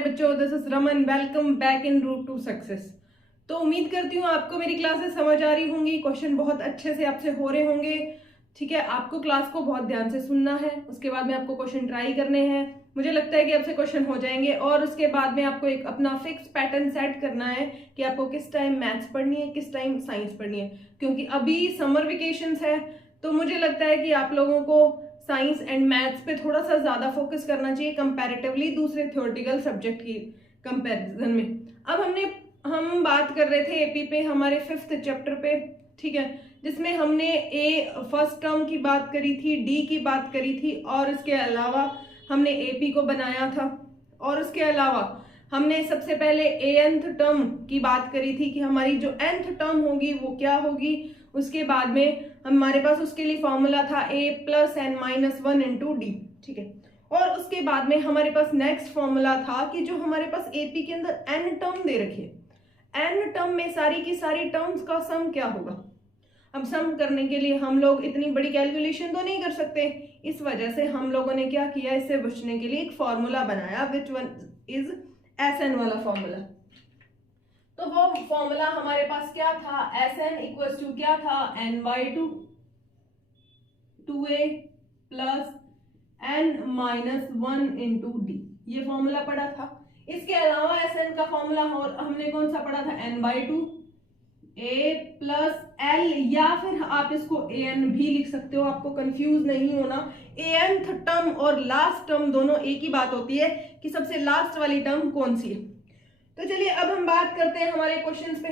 बच्चों, this is Raman. Welcome back in root to success. तो उम्मीद करती हूँ आपको मेरी क्लासेस समझ आ रही होंगी, क्वेश्चन बहुत अच्छे से आपसे हो रहे होंगे। ठीक है, आपको क्लास को बहुत ध्यान से सुनना है, उसके बाद में आपको क्वेश्चन ट्राई करने हैं। मुझे लगता है कि आपसे क्वेश्चन हो जाएंगे और उसके बाद में आपको एक अपना फिक्स पैटर्न सेट करना है कि आपको किस टाइम मैथ्स पढ़नी है, किस टाइम साइंस पढ़नी है। क्योंकि अभी समर वेकेशंस है, तो मुझे लगता है कि आप लोगों को साइंस एंड मैथ्स पे थोड़ा सा ज्यादा फोकस करना चाहिए कंपैरेटिवली दूसरे थ्योरेटिकल सब्जेक्ट की कंपैरिजन में। अब हम बात कर रहे थे एपी पे, हमारे 5th चैप्टर पे। ठीक है, जिसमें हमने फर्स्ट टर्म की बात करी थी, डी की बात करी थी और इसके अलावा हमने एपी को बनाया था। और उसके अलावा हमने सबसे पहले nth टर्म की बात करी थी कि हमारी जो nth टर्म होगी वो क्या होगी। उसके बाद में हमारे पास उसके लिए फॉर्मूला था a + n - 1 × d। ठीक है, और उसके बाद में हमारे पास नेक्स्ट फॉर्मूला था कि जो हमारे पास एपी के अंदर n टर्म दे रखी है, n टर्म में सारी की सारी टर्म्स का सम क्या होगा। अब सम करने के लिए हम लोग इतनी बड़ी कैलकुलेशन तो नहीं कर सकते, इस वजह से हम लोगों ने क्या किया, इससे बचने के लिए एक फॉर्मूला बनाया, विच वन इज SN वाला फॉर्मूला। तो वो फॉर्मूला हमारे पास क्या था, SN = क्या था, n/2 2a + n - 1 × d। ये फॉर्मूला पढ़ा था। इसके अलावा SN का फॉर्मूला हमने कौन सा पढ़ा था, n/2 a + l, या फिर आप इसको an भी लिख सकते हो, आपको कंफ्यूज नहीं होना। nth टर्म और लास्ट टर्म दोनों एक ही बात होती है कि सबसे लास्ट वाली टर्म कौन सी है। तो चलिए अब हम बात करते हैं हमारे क्वेश्चंस पे।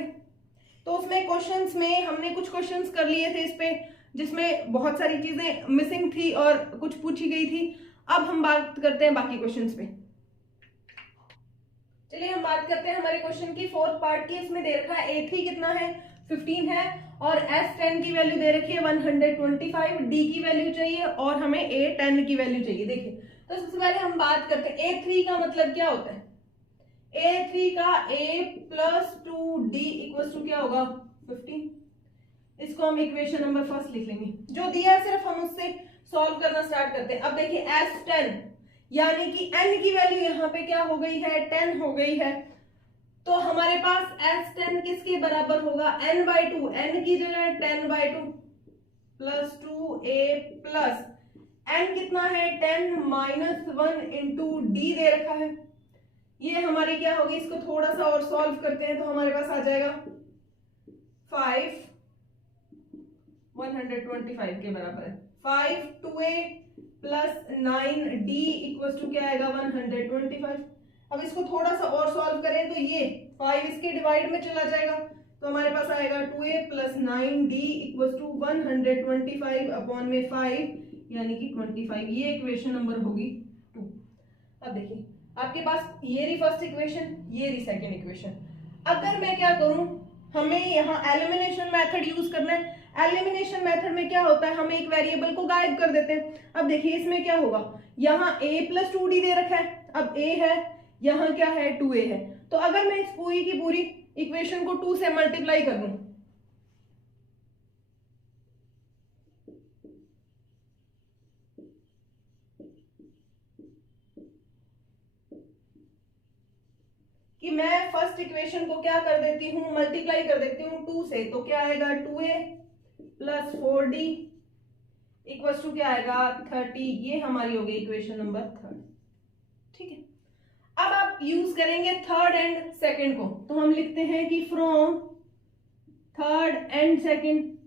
तो उसमें क्वेश्चंस में हमने कुछ क्वेश्चंस कर लिए थे इस पे, जिसमें बहुत सारी चीजें मिसिंग थी और कुछ पूछी गई थी। अब हम बात करते हैं बाकी क्वेश्चंस पे। चलिए हम बात करते हैं हमारे क्वेश्चन की 4th पार्ट की। इसमें दे रखा है A3 कितना है, 15 है, और S10 की वैल्यू दे रखी है 125, D की वैल्यू चाहिए और हमें A10 की वैल्यू चाहिए। देखिए, तो सबसे पहले हम बात करते हैं A3 का मतलब क्या होता है। A3 का A + 2D = क्या होगा, 15। इसको हम इक्वेशन नंबर 1 लिख लेंगे, जो दिया है सिर्फ हम उससे सॉल्व करना स्टार्ट करते हैं। अब देखिए S10 यानी कि n की वैल्यू यहाँ पे क्या हो गई है, 10 हो गई है। तो हमारे पास S10 किसके बराबर होगा, n/2, n की जगह 10/2 + 2a + n कितना है, 10 - 1 × d दे रखा है। ये हमारी क्या होगी, इसको थोड़ा सा और सॉल्व करते हैं तो हमारे पास आ जाएगा 5 125 के बराबर है। 5 2a + 9d = क्या आएगा, 125। अब इसको थोड़ा सा और सॉल्व करें तो ये 5 इसके डिवाइड में चला जाएगा, तो हमारे पास आएगा 2a + 9d = 125/5 यानी कि 25। ये इक्वेशन नंबर होगी 2। अब देखिए आपके पास ये रही फर्स्ट इक्वेशन, ये रही सेकंड इक्वेशन। अगर मैं क्या करूं, हमें यहाँ एलिमिनेशन मेथड यूज करना है। एलिमिनेशन मेथड में क्या होता है, हम एक वेरिएबल को गायब कर देते हैं। अब देखिए इसमें क्या होगा, यहाँ a + 2d दे रखा है, अब a है, यहाँ क्या है, 2a है। तो अगर मैं इस पूरी की पूरी इक्वेशन को 2 से मल्टीप्लाई कर दूं, कि मैं फर्स्ट इक्वेशन को क्या कर देती हूँ, मल्टीप्लाई कर देती हूँ 2 से, तो क्या आएगा, 2a + 4d = क्या आएगा, 30। ये हमारी हो गई इक्वेशन नंबर 3। ठीक है, अब आप यूज करेंगे थर्ड एंड सेकंड को, तो हम लिखते हैं कि फ्रॉम थर्ड एंड सेकंड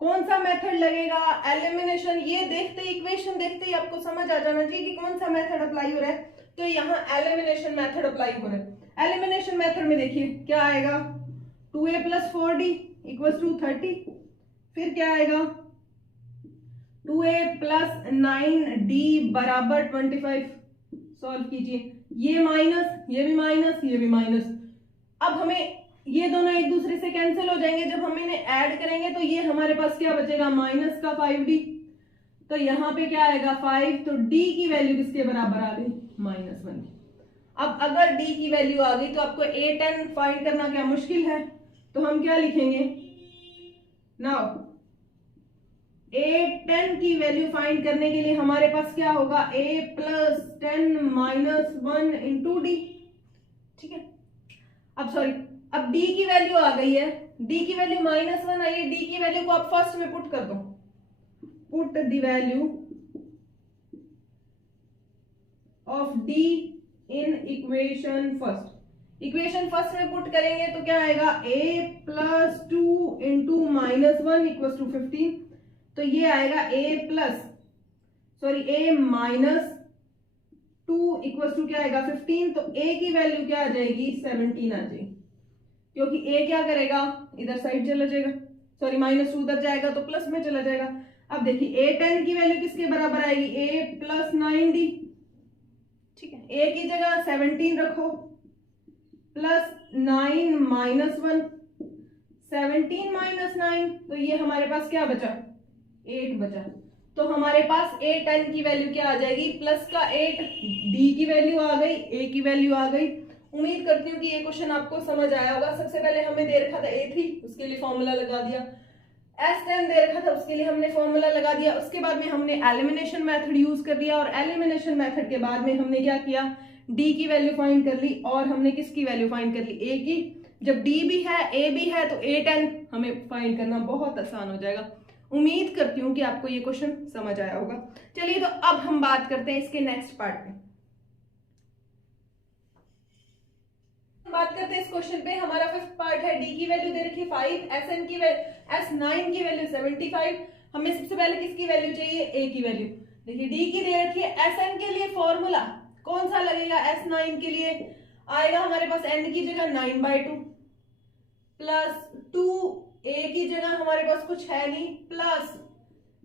कौन सा मेथड लगेगा, एलिमिनेशन। ये देखते ही, इक्वेशन देखते ही आपको समझ आ जाना चाहिए कि कौन सा मेथड अप्लाई हो रहा है। तो यहाँ एलिमिनेशन मेथड अप्लाई हो रहा है। एलिमिनेशन मेथड में देखिए क्या आएगा, 2a + 4d = 30। फिर क्या आएगा, 2a + 9d = 25। सॉल्व कीजिए, ये माइनस, ये भी माइनस, ये भी माइनस। अब हमें ये दोनों एक दूसरे से कैंसिल हो जाएंगे, जब हम इन्हें ऐड करेंगे तो ये हमारे पास क्या बचेगा, -5d। तो यहाँ पे क्या आएगा, 5, तो d की वैल्यू किसके बराबर आ गई, -1। अब अगर d की वैल्यू आ गई तो आपको A10 फाइंड करना क्या मुश्किल है, तो हम क्या लिखेंगे, नाउ A10 की वैल्यू फाइंड करने के लिए हमारे पास क्या होगा, a + 10 - 1 × d। अब सॉरी, अब d की वैल्यू आ गई है, d की वैल्यू -1 आई है, d की वैल्यू को आप फर्स्ट में पुट कर दो, put the value of d in equation first. Equation first में पुट करेंगे तो क्या आएगा, a plus 2 into -1 equal to 15। तो ये आएगा a माइनस 2 इक्वल टू क्या आएगा 15। तो a की वैल्यू क्या आ जाएगी 17 आ जाएगी, क्योंकि a क्या करेगा इधर साइड चला जाएगा, सॉरी -2 उधर जाएगा तो प्लस में चला जाएगा। अब देखिए a 10 की वैल्यू किसके बराबर आएगी, a प्लस 9d। ठीक है, a की जगह 17 रखो, प्लस 9 माइनस 1, 17 माइनस 9, तो ये हमारे पास क्या बचा, 8 बचा। तो हमारे पास a 10 की वैल्यू क्या आ जाएगी, प्लस का 8, d की वैल्यू आ गई, a की वैल्यू आ गई। उम्मीद करती हूँ कि ये क्वेश्चन आपको समझ आया होगा। सबसे पहले हमें दे रखा था a3, उसके लिए फॉर्मूला लगा दिया, S10 दे रखा था, उसके लिए हमने फॉर्मूला लगा दिया। उसके बाद में हमने एलिमिनेशन मेथड यूज कर दिया, और एलिमिनेशन मेथड के बाद में हमने क्या किया, d की वैल्यू फाइंड कर ली, और हमने किसकी वैल्यू फाइंड कर ली, a की। जब d भी है a भी है तो a10 हमें फाइंड करना बहुत आसान हो जाएगा। उम्मीद करती हूँ कि आपको ये क्वेश्चन समझ आया होगा। चलिए तो अब हम बात करते हैं इसके नेक्स्ट पार्ट में। बात करते हैं इस क्वेश्चन पे, हमारा फिफ्थ पार्ट है, d की वैल्यू दे रखी है 5, S9 की वैल्यू 75। हमें सबसे पहले किसकी वैल्यू चाहिए, a की वैल्यू। देखिए d की दे रखी है, Sn के लिए फॉर्मूला कौन सा लगेगा, S9 के लिए आएगा हमारे पास n की जगह 9/2 प्लस 2, a की जगह हमारे पास कुछ है नहीं, प्लस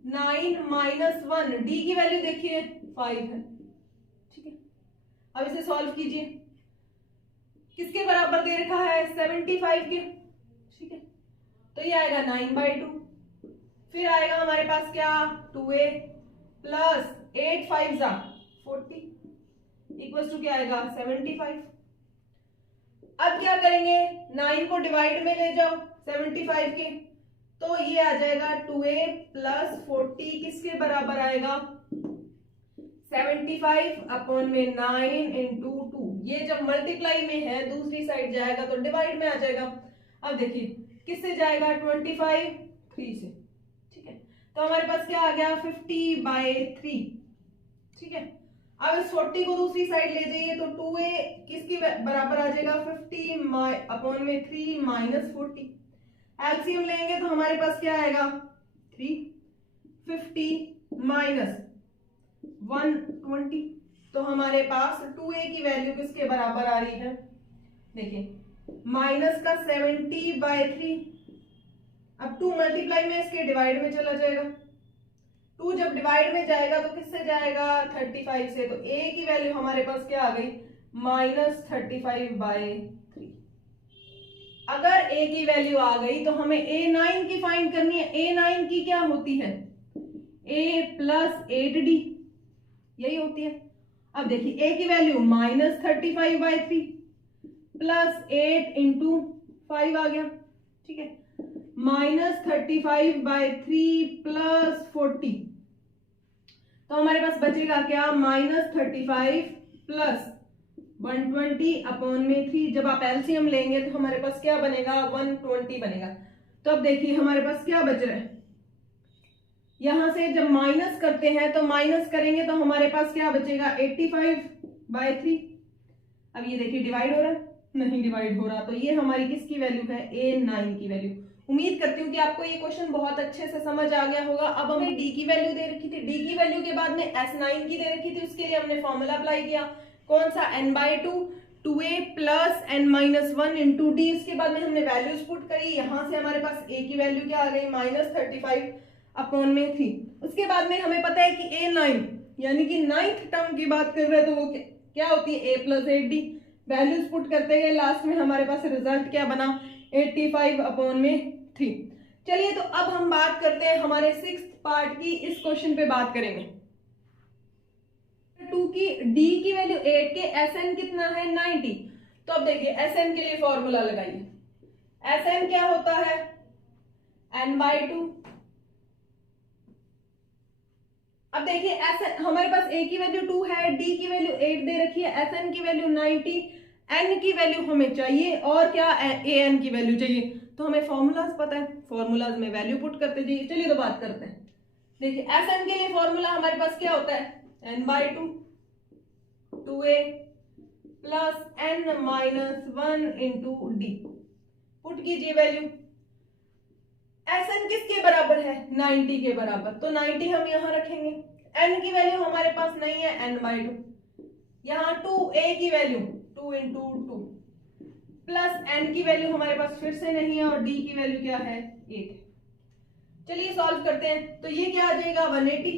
9 माइनस 1, d की वैल्यू देखिए 5 है। ठीक है, अब इसे सॉल्व कीजिए, किसके बराबर दे रखा है, 75 के। ठीक है, तो ये आएगा 9/2, फिर आएगा हमारे पास क्या 2a प्लस 8 5 जा 40 इक्वल टू क्या आएगा 75। अब क्या करेंगे, 9 को डिवाइड में ले जाओ 75 के, तो ये आ जाएगा 2a प्लस 40 किसके बराबर आएगा 75 अपॉन में 9 इंटू 2। ये जब मल्टीप्लाई में है दूसरी साइड जाएगा तो डिवाइड में आ जाएगा। अब देखिए किससे जाएगा 25 3 से। ठीक है, तो हमारे पास क्या आ गया 50/3। ठीक है, अब इस 40 को दूसरी साइड ले जाइए तो 2a किसके बराबर आ जाएगा 50 अपॉन में 3 माइनस 40। एलसीएम लेंगे तो हमारे पास क्या आएगा 3, 50 माइनस 120, तो हमारे पास 2a की वैल्यू किसके बराबर आ रही है, देखिए माइनस का 70/3। अब 2 मल्टीप्लाई में इसके डिवाइड में चला जाएगा, 2 जब डिवाइड में जाएगा तो किससे जाएगा 35 से, तो a की वैल्यू हमारे पास क्या आ गई -35/3। अगर a की वैल्यू आ गई तो हमें a9 की फाइंड करनी है। a9 की क्या होती है, a प्लस 8d, यही होती है। अब देखिए a की वैल्यू -35/3 प्लस 8 इंटू 5 आ गया। ठीक है, -35/3 प्लस 40, तो हमारे पास बचेगा क्या -35 प्लस 120 अपॉन में 3। जब आप एलसीएम लेंगे तो हमारे पास क्या बनेगा 120 बनेगा। तो अब देखिए हमारे पास क्या बच रहा है, यहां से जब माइनस करते हैं तो माइनस करेंगे तो हमारे पास क्या बचेगा 85/3। अब ये देखिए डिवाइड हो रहा है, नहीं डिवाइड हो रहा, तो ये हमारी किसकी वैल्यू है a9 की वैल्यू। उम्मीद करती हूँ कि आपको ये क्वेश्चन बहुत अच्छे से समझ आ गया होगा। अब हमें d की वैल्यू दे रखी थी, d की वैल्यू के बाद में S9 की दे रखी थी, उसके लिए हमने फॉर्मूला अप्लाई किया, कौन सा n/2, 2a plus n-1 into d। इसके बाद में हमने वैल्यूज पुट करी, यहां से हमारे पास a की वैल्यू क्या आ गई -35 अपॉन में 3। उसके बाद में हमें पता है कि a9 यानी कि 9th टर्म की बात कर रहे हैं तो वो क्या होती है a plus 8d। Values put करते गए, लास्ट में हमारे पास रिजल्ट क्या बना 85 अपॉन में 3। चलिए तो अब हम बात करते हैं हमारे 6th पार्ट की। इस क्वेश्चन पे बात करेंगे 2 की d की वैल्यू 8 के Sn कितना है 90। तो अब देखिए Sn के लिए फॉर्मूला लगाइए, Sn क्या होता है n/2। अब देखिए Sn हमारे पास a की वैल्यू 2 है, d की वैल्यू 8 दे रखी है, Sn की वैल्यू 90, एन की वैल्यू हमें चाहिए और क्या ए एन की वैल्यू चाहिए, तो हमें फॉर्मूलाज पता है, फॉर्मूलाज में वैल्यू पुट करते जाइए। चलिए तो बात करते हैं। देखिए एस एन के लिए फॉर्मूला हमारे पास क्या होता है, N by two, 2a plus N minus 1 into D. Put कीजिए वैल्यू। एस एन किसके बराबर है, 90 के बराबर, तो 90 हम यहां रखेंगे। एन की वैल्यू हमारे पास नहीं है, एन बाई टू, यहाँ 2a की वैल्यू 2 इंटू 2 प्लस एन की वैल्यू हमारे पास फिर से नहीं है और डी की वैल्यू क्या है, 8 है। चलिए सॉल्व करते हैं। तो ये क्या आ जाएगा, 180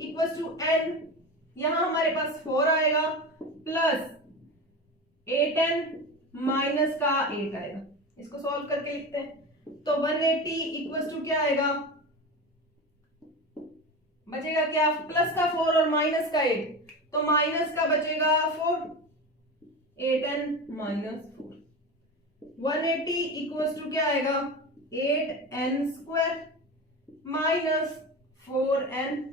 इक्वल टू एन, यहां हमारे पास 4 आएगा प्लस 8n माइनस का 8 आएगा। इसको सॉल्व करके लिखते हैं। तो 180 इक्वल टू क्या आएगा, बचेगा क्या, प्लस का 4 और माइनस का 8, तो माइनस का बचेगा 4, 8n माइनस 4। 180 इक्वल टू क्या आएगा, 8n स्क्वायर माइनस 4n।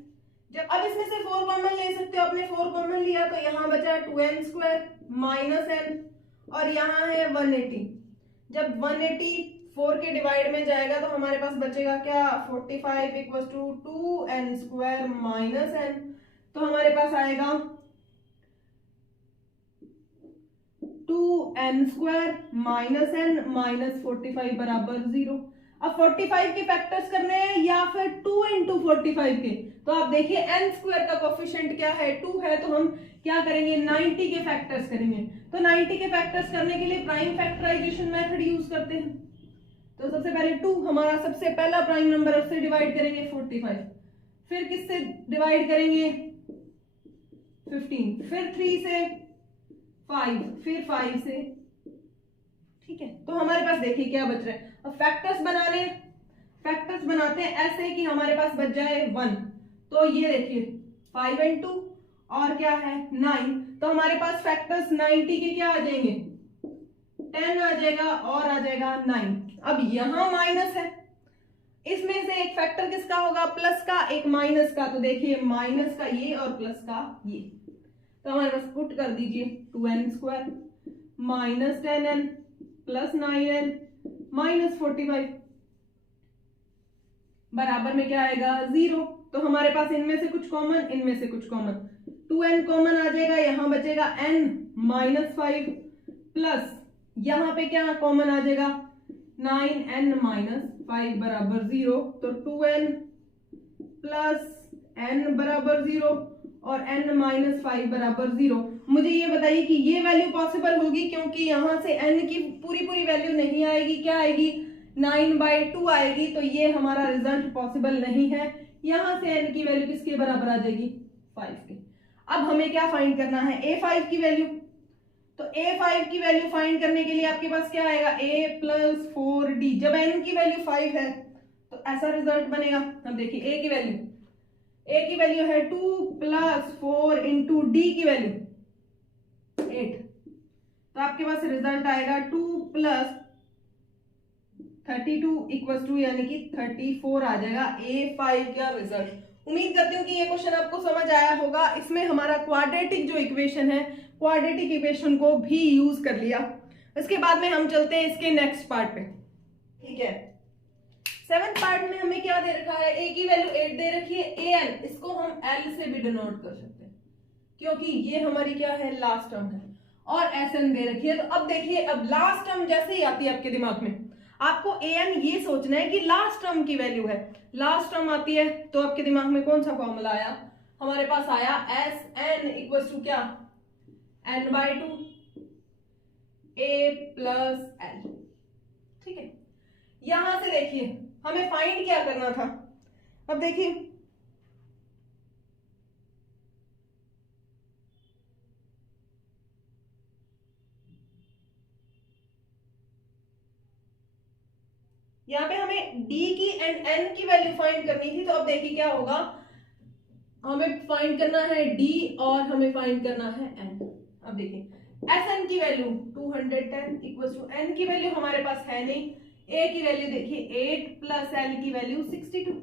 जब अब इसमें से 4 कॉमन ले सकते हो, आपने 4 कॉमन लिया तो यहाँ बचा 2n स्क्वायर माइनस n और यहाँ है 180। जब 180 4 के डिवाइड में जाएगा तो हमारे पास बचेगा क्या, 45 equal to 2n square minus n, तो हमारे पास आएगा 2n square minus n minus 45 बराबर 0। अब 45 के फैक्टर्स करने हैं या फिर 2 इंटू 45 के, तो आप देखिए n स्क्वायर का कोफिशिएंट क्या है, 2 है, तो हम क्या करेंगे, 90 के फैक्टर्स करेंगे। तो 90 के फैक्टर्स करने के लिए प्राइम फैक्टराइजेशन मेथड यूज करते हैं। तो सबसे पहले 2 हमारा सबसे पहला प्राइम नंबर, उससे डिवाइड करेंगे 45, फिर किससे डिवाइड करेंगे 15, फिर 3 से 5, फिर 5 से, ठीक है। तो हमारे पास देखिए क्या बच रहा है। अब फैक्टर्स बनाते हैं ऐसे कि हमारे पास बच जाए 1, तो ये देखिए 5 and 2 और क्या है 9, तो हमारे पास फैक्टर्स 90 के क्या आ जाएंगे, 10 आ जाएगा और आ जाएगा 9। अब यहां माइनस है, इसमें से एक फैक्टर किसका होगा, प्लस का, एक माइनस का, तो देखिए माइनस का ये और प्लस का ये, तो हमारे पास पुट कर दीजिए 2n square minus 10n plus 9n minus 45 बराबर में क्या आएगा 0। तो हमारे पास इनमें से कुछ कॉमन, इनमें से कुछ कॉमन, 2n कॉमन आ जाएगा, यहां बचेगा n माइनस 5 प्लस यहां पे क्या कॉमन आ जाएगा 9n माइनस 5 बराबर 0। तो 2n प्लस n बराबर 0 और n माइनस 5 बराबर 0। मुझे ये बताइए कि ये वैल्यू पॉसिबल होगी, क्योंकि यहां से n की पूरी वैल्यू नहीं आएगी, क्या आएगी 9/2 आएगी, तो ये हमारा रिजल्ट पॉसिबल नहीं है। यहां से n की वैल्यू किसके बराबर आ जाएगी 5 के। अब हमें क्या फाइंड करना है, a5 की वैल्यू। तो a5 की वैल्यू फाइंड करने के लिए आपके पास क्या आएगा, a प्लस 4d। जब n की वैल्यू 5 है तो ऐसा रिजल्ट बनेगा। अब देखिए a की वैल्यू है 2 प्लस 4 इंटू डी की वैल्यू 8, तो आपके पास रिजल्ट आएगा 2 प्लस 32 इक्वल टू यानी कि 34 आ जाएगा A5 का रिजल्ट। उम्मीद करती हूँ कि ये क्वेश्चन आपको समझ आया होगा। इसमें हमारा क्वाड्रेटिक जो इक्वेशन है, क्वाड्रेटिक इक्वेशन को भी यूज कर लिया। इसके बाद में हम चलते हैं इसके नेक्स्ट पार्ट पे, ठीक है। 7th पार्ट में हमें क्या दे रखा है, a की वैल्यू 8 दे रखी है, an इसको हम l से भी डिनोट कर सकते हैं क्योंकि ये हमारी क्या है लास्ट टर्म है, और sn दे रखी है। तो अब देखिए, अब लास्ट टर्म जैसे ही आती है आपके दिमाग में, आपको an ये सोचना है कि लास्ट टर्म की वैल्यू है। लास्ट टर्म आती है तो आपके दिमाग में कौन सा फॉर्मूला आया, हमारे पास आया sn इक्वल टू क्या, n/2 a प्लस l, ठीक है। यहां से देखिए हमें फाइंड क्या करना था। अब देखिए यहाँ पे हमें d की एंड n की वैल्यू फाइंड करनी थी। तो अब देखिए क्या होगा, हमें फाइंड करना है d और हमें फाइंड करना है n। अब देखिए Sn की वैल्यू 210 इक्वल टू n की वैल्यू हमारे पास है नहीं, a की वैल्यू देखिए 8 प्लस l की वैल्यू 62,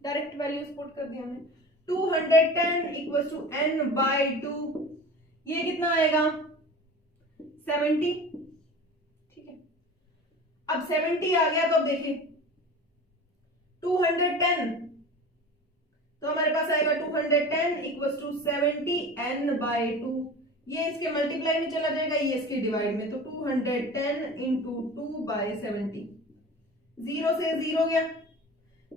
डायरेक्ट वैल्यूज पुट कर दिया हमने। 210 इक्वल टू n/2, ये कितना आएगा 70, ठीक है। अब 70 आ गया तो अब देखिए 210, तो हमारे पास आएगा 210 इक्वल्स टू 70 n/2। ये इसके मल्टीप्लाई में चला जाएगा, ये इसके डिवाइड में, तो 210 इंटू 2/70, 0 से 0 गया,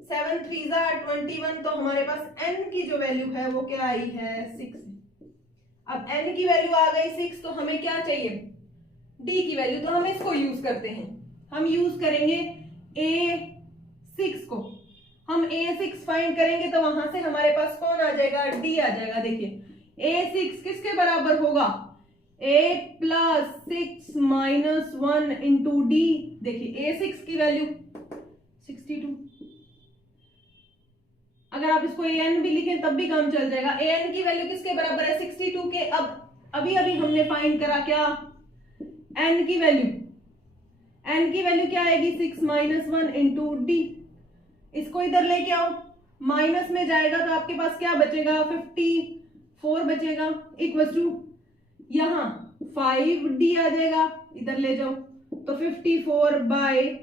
7 3 21, तो हमारे पास n की जो वैल्यू है वो क्या आई है 6। अब n की वैल्यू आ गई 6, तो हमें क्या चाहिए d की वैल्यू, तो हम इसको यूज करते हैं। हम यूज करेंगे a6 को, हम a6 फाइंड करेंगे तो वहां से हमारे पास कौन आ जाएगा, d आ जाएगा। देखिए a6 किसके बराबर होगा, a plus 6 minus 1 into d। देखिए a6 की वैल्यू 62, अगर आप इसको an भी लिखें तब भी काम चल जाएगा। an की वैल्यू किसके बराबर है 62 के। अब अभी हमने फाइंड करा क्या, n की वैल्यू क्या आएगी 6 माइनस 1 इंटू डी। इसको इधर लेके आओ, माइनस में जाएगा तो आपके पास क्या बचेगा 54 बचेगा, इक्वल टू यहाँ 5d आ जाएगा, इधर ले जाओ तो 54/5,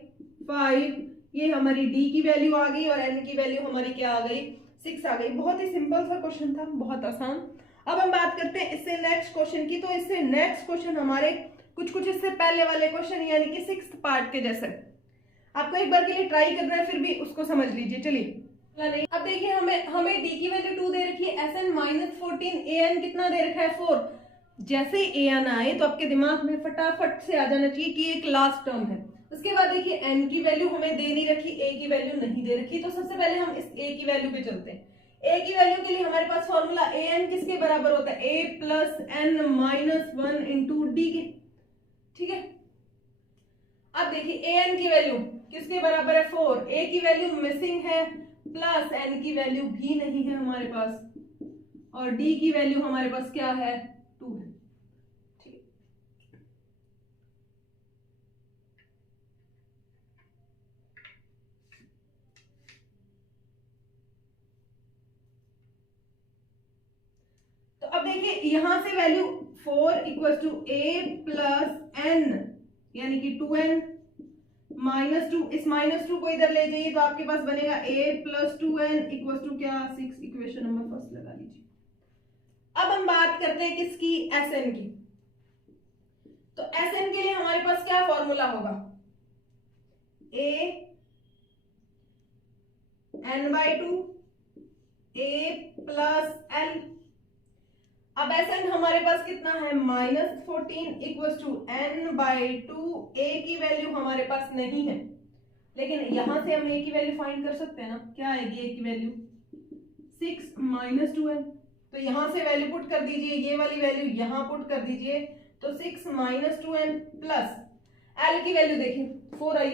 ये हमारी d की वैल्यू आ गई और n की वैल्यू हमारी क्या आ गई 6 आ गई। बहुत ही सिंपल सा क्वेश्चन था, बहुत आसान। अब हम बात करते हैं इससे नेक्स्ट क्वेश्चन की। तो इससे नेक्स्ट क्वेश्चन हमारे कुछ इससे पहले वाले क्वेश्चन यानी कि 6th पार्ट के जैसे। आपको एक बार के लिए ट्राई करना है, फिर भी उसको समझ लीजिए। चलिए अब देखिए हमें d की वैल्यू 2 दे रखी है, sn -14, an कितना दे रखा है 4। जैसे an आए तो आपके दिमाग में फटाफट से आ जाना चाहिए कि एक लास्ट टर्म है। उसके बाद देखिए n की वैल्यू हमें दे नहीं रखी, a की वैल्यू नहीं दे रखी, तो सबसे पहले हम इस a की वैल्यू पे चलते हैं। a की वैल्यू के लिए हमारे पास फॉर्मूला an किसके बराबर होता है, a plus n minus 1 into D के, ठीक है। अब देखिए an की वैल्यू किसके बराबर है 4, a की वैल्यू मिसिंग है, प्लस n की वैल्यू भी नहीं है हमारे पास, और d की वैल्यू हमारे पास क्या है 2 है, ठीक है। तो अब देखिए यहां से value 4 equal to a plus n यानी कि 2n -2, इस -2 को इधर ले जाइए तो आपके पास बनेगा a plus 2n equal to क्या 6। इक्वेशन नंबर फर्स्ट लगा लीजिए। अब हम बात करते हैं किसकी, Sn की। तो Sn के लिए हमारे पास क्या फॉर्मूला होगा, a n/2 a plus l। अब Sn हमारे पास कितना है -14 इक्वल टू n/2, a की वैल्यू हमारे पास नहीं है, लेकिन यहां से हम a की वैल्यू फाइंड कर सकते हैं ना। क्या आएगी a की वैल्यू 6 माइनस 2n, तो यहां से वैल्यू पुट कर दीजिए, ये वाली वैल्यू यहां पुट कर दीजिए, तो 6 माइनस 2n प्लस l की वैल्यू देखिए 4 आई,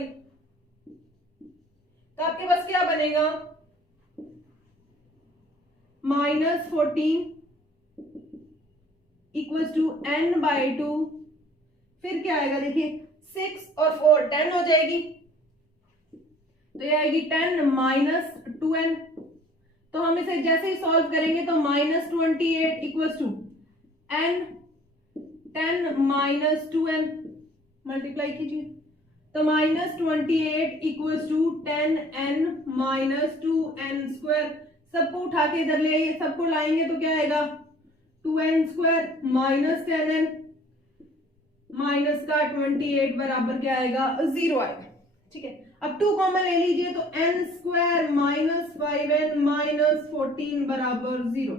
तो आपके पास क्या बनेगा -14 इक्वल टू n/2, फिर क्या आएगा देखिए 6 और 4 10 हो जाएगी, तो ये आएगी 10 माइनस 2n। तो हम इसे जैसे ही सॉल्व करेंगे तो -28 equal to n 10 minus 2n, multiply कीजिए, तो -28 equal to 10n minus 2n square. सबको उठा के इधर ले आइए, सबको लाएंगे तो क्या आएगा 2n square minus 10n minus का 28 बराबर क्या आएगा 0 आएगा, ठीक है। अब 2 कॉमन ले लीजिए तो n square minus 5n minus 14 बराबर 0।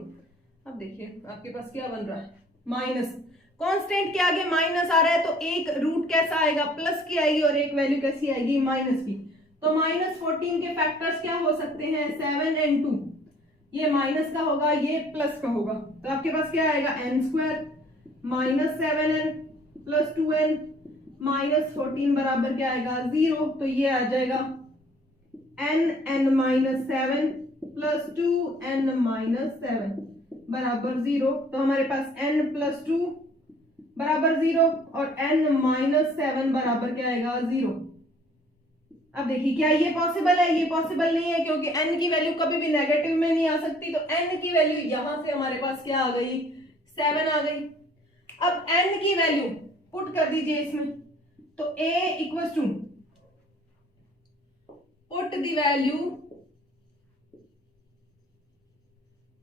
अब देखिए आपके पास क्या बन रहा है, माइनस कांस्टेंट के आगे माइनस आ रहा है तो एक रूट कैसा आएगा प्लस की आएगी और एक वैल्यू कैसी आएगी माइनस की। तो -14 के फैक्टर्स क्या हो सकते हैं 7 and 2, ये माइनस का होगा ये प्लस का होगा, तो आपके पास क्या आएगा n square minus 7n plus 2n minus 14 बराबर क्या आएगा 0। तो ये आ जाएगा n minus 7 plus 2n minus 7 बराबर 0। तो हमारे पास n प्लस 2 बराबर 0 और n माइनस 7 बराबर क्या आएगा 0। अब देखिए क्या ये पॉसिबल है, ये पॉसिबल नहीं है क्योंकि n की वैल्यू कभी भी नेगेटिव में नहीं आ सकती, तो n की वैल्यू यहां से हमारे पास क्या आ गई 7 आ गई। अब n की वैल्यू पुट कर दीजिए इसमें। तो a equals to put the value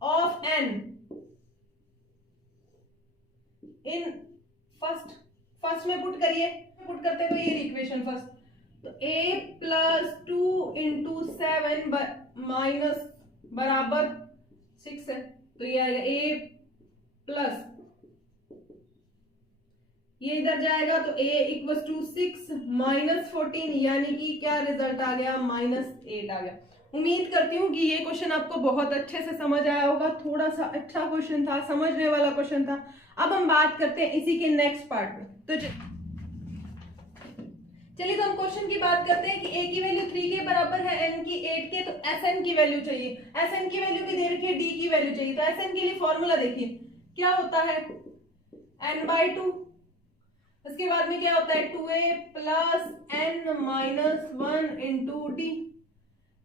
of n in first में पुट करिए। पुट करते तो ये इक्वेशन फर्स्ट, तो a प्लस 2 इंटू 7 माइनस बराबर 6 है, तो ये आएगा a प्लस, ये इधर जाएगा तो a इक्वल्स टू 6 माइनस 14, यानी कि क्या रिजल्ट आ गया, -8 आ गया। उम्मीद करती हूँ कि ये क्वेश्चन आपको बहुत अच्छे से समझ आया होगा। थोड़ा सा अच्छा क्वेश्चन था, समझने वाला क्वेश्चन था। अब हम बात करते हैं इसी के नेक्स्ट पार्ट में। तो चलिए तो हम क्वेश्चन की बात करते हैं कि a की वैल्यू 3 के बराबर है, n की 8 के, तो Sn की वैल्यू चाहिए। Sn की वैल्यू भी दे रखी है, d की वैल्यू चाहिए। तो Sn के लिए फॉर्मूला देखिए क्या होता है, n/2। उसके बाद में क्या होता है, 2a plus n minus 1 into D.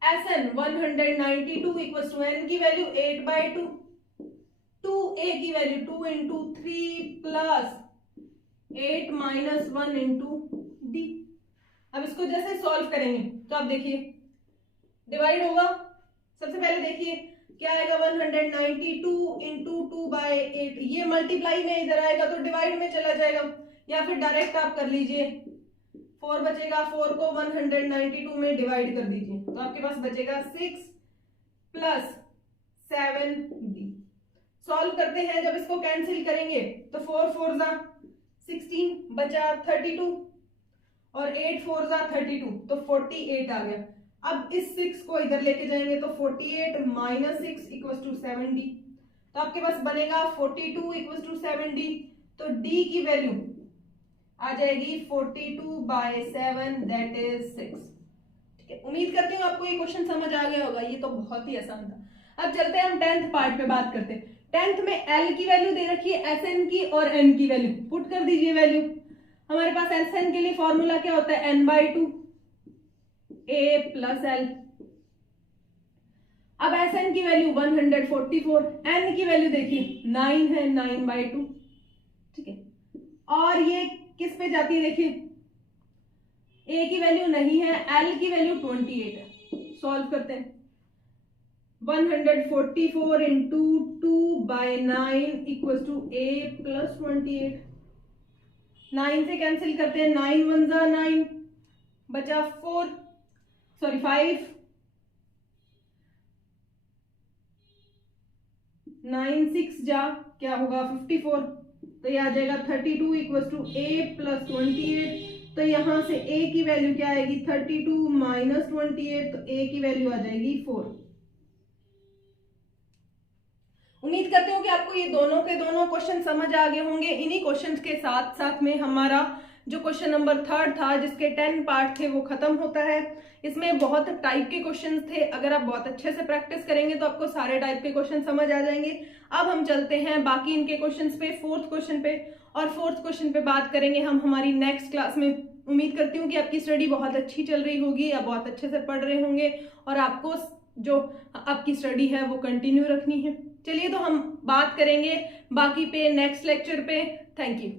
Sn 192 equals to n की वैल्यू 8/2, 2a की value 2 into 3 plus 8 minus 1 into D. अब इसको जैसे सॉल्व करेंगे तो आप देखिए डिवाइड होगा। सबसे पहले देखिए क्या आएगा, 192 इंटू 2/8, ये मल्टीप्लाई में इधर आएगा तो डिवाइड में चला जाएगा, या फिर डायरेक्ट आप कर लीजिए, 4 बचेगा, 4 को 192 में डिवाइड कर दीजिए तो आपके पास बचेगा 6 प्लस 7d। सॉल्व करते हैं, जब इसको कैंसिल करेंगे तो 4 4 जा 16 बचा 32 और 8 4 जा 32, तो 48 आ गया। अब इस 6 को इधर लेके जाएंगे तो 48 माइनस 6 इक्वल्स टू 7d, तो आपके पास बनेगा 42 इक्वल्स टू 7d। तो d की वैल्यू आ जाएगी 42/7 दैट इज 6। ठीक है, उम्मीद करती हूँ आपको ये क्वेश्चन समझ आ गया होगा, ये तो बहुत ही आसान था। अब चलते हैं हम 10th पार्ट पे बात करते हैं। 10th में l की वैल्यू दे रखी है, Sn की और n की वैल्यू पुट कर दीजिए वैल्यू। हमारे पास Sn के लिए फॉर्मूला क्या होता है, n/2 a प्लस l। अब Sn की वैल्यू 144, n की वैल्यू देखिए 9 है, 9/2। ठीक है, और ये किस पे जाती है देखिए, a की वैल्यू नहीं है, l की वैल्यू 28 है। सॉल्व करते हैं, 144 into 2/9 equals to a plus 28। 9 से कैंसिल करते हैं, 9 1 जा 9, बचा 5, 9 6 जा क्या होगा 54, तो ये आ जाएगा 32 इक्वल्स टू a प्लस 28। तो यहां से a की वैल्यू क्या आएगी, 32 माइनस 28, तो a की वैल्यू आ जाएगी 4। उम्मीद करते हूँ कि आपको ये दोनों के दोनों क्वेश्चन समझ आ गए होंगे। इन्हीं क्वेश्चंस के साथ साथ में हमारा जो क्वेश्चन नंबर 3 था, जिसके 10 पार्ट थे, वो खत्म होता है। इसमें बहुत टाइप के क्वेश्चंस थे, अगर आप बहुत अच्छे से प्रैक्टिस करेंगे तो आपको सारे टाइप के क्वेश्चन समझ आ जाएंगे। अब हम चलते हैं बाकी इनके क्वेश्चंस पे, 4th क्वेश्चन पे, और 4th क्वेश्चन पे बात करेंगे हम हमारी नेक्स्ट क्लास में। उम्मीद करती हूँ कि आपकी स्टडी बहुत अच्छी चल रही होगी, आप बहुत अच्छे से पढ़ रहे होंगे और आपको जो आपकी स्टडी है वो कंटिन्यू रखनी है। चलिए तो हम बात करेंगे बाकी पे नेक्स्ट लेक्चर पे। Thank you.